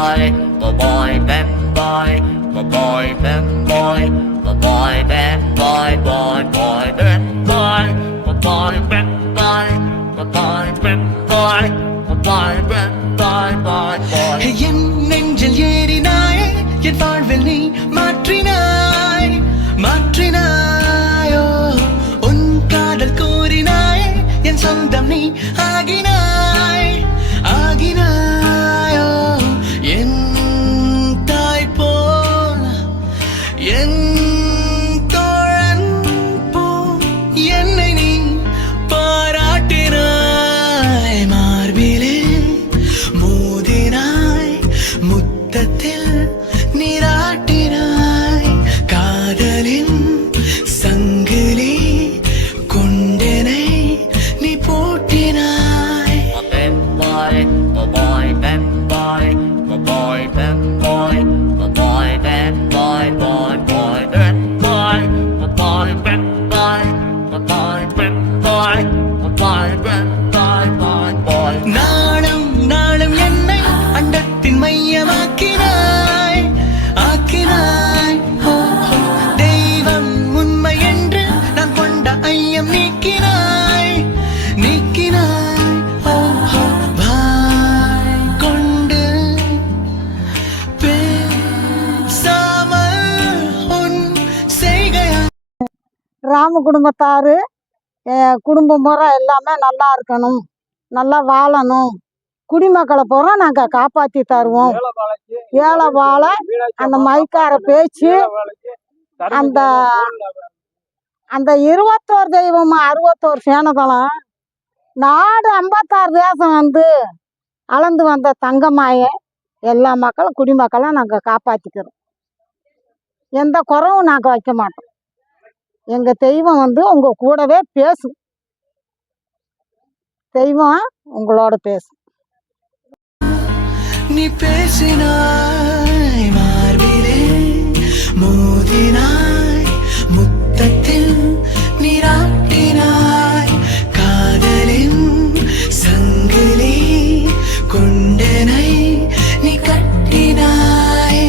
boy, my boy, bad boy, my boy, bad boy, my boy, bad boy, boy, boy, bad boy, my boy, bad boy, my boy, bad boy, my boy, bad boy, boy, boy. என் நெஞ்சில் ஏறினாய் என் வாழ்வில் நீ மாற்றினாய் மாற்றினாயோ உன் காதல் கூறினாய் என் சொந்தம் நீ ஆகினாய் ஆகினாயோ என் தாய் போல் என் தோழன் போல் என்னை நீ பாராட்டினாய் மார்பிலே மோதினாய் முத்தத்தில் நீராட்டினாய் காதலின் சங்கிலி கொண்டனை நீ போட்டினாய். My boy, bad boy, my boy, bad boy, my boy, bad boy, boy, boy, bad boy, my boy, bad boy, my boy, bad boy, my boy, bad boy, boy, boy. நாளும் நாளும் என்னை அண்டத்தின் மையமாக்கினாய் ஆக்கினாய் ஓ, ஓ. தெய்வம் உண்மை என்று நான் கொண்ட ஐயம் நீக்கினாய் நீக்கினாய் ஓ, ஓ. வாய் கொண்டு பேசாமல் உன் செய்கையா ராம குடும்பத்தாரு குடும்ப முறை எல்லாமே நல்லா இருக்கணும், நல்லா வாழணும், குடிமக்களை பூரா நாங்கள் காப்பாற்றி தருவோம். ஏழை வாழை அந்த மைக்கார பேச்சு அந்த அந்த 21 தெய்வம் 61 சேனதெல்லாம் நாடு 56 தேசம் வந்து அளந்து வந்த தங்கமாய எல்லா மக்களும் குடிமக்களை நாங்கள் காப்பாற்றிக்கிறோம். எந்த குறவும் நாங்கள் வைக்க மாட்டோம். எங்கள் தெய்வம் வந்து உங்கள் கூடவே பேசும். தெய்வம் உங்களோட பேசும். நீ பேசினாய் மார்பிலே மோதினாய் முத்தத்தில் நீராட்டினாய் காதலின் சங்கிலி கொண்டனை நீ கட்டினாய்.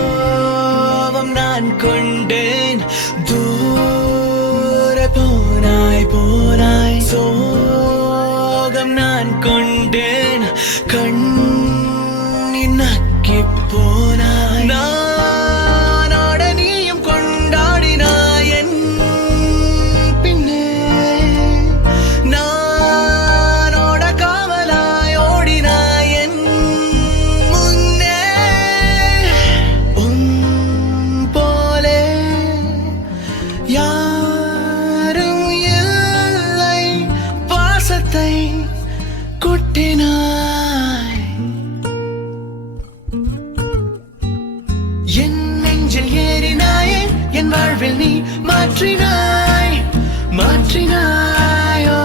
கோபம் நான் கொண்டேன் தூர போனாய் போனாய் சோகம் நான் கொண்டேன் கண்ணின் நக்கி போனாய் நானோட நீயும் கொண்டாடினாய் என் பின்னே நானோட காவலாய் ஓடினாய் என் முன்னே உன் போலே யாரும் இல்லை பாசத்தை கொட்டினாய். என் நெஞ்சில் ஏறினாயே என் வாழ்வில் நீ மாற்றினாய் மாற்றினாயோ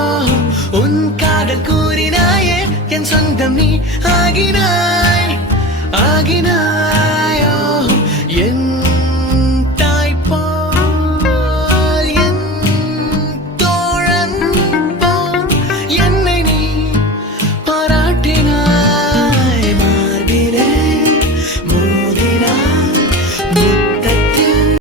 உன் காதல் கூறினாயே என் சொந்தம் நீ ஆகினாய் ஆகினாயோ என்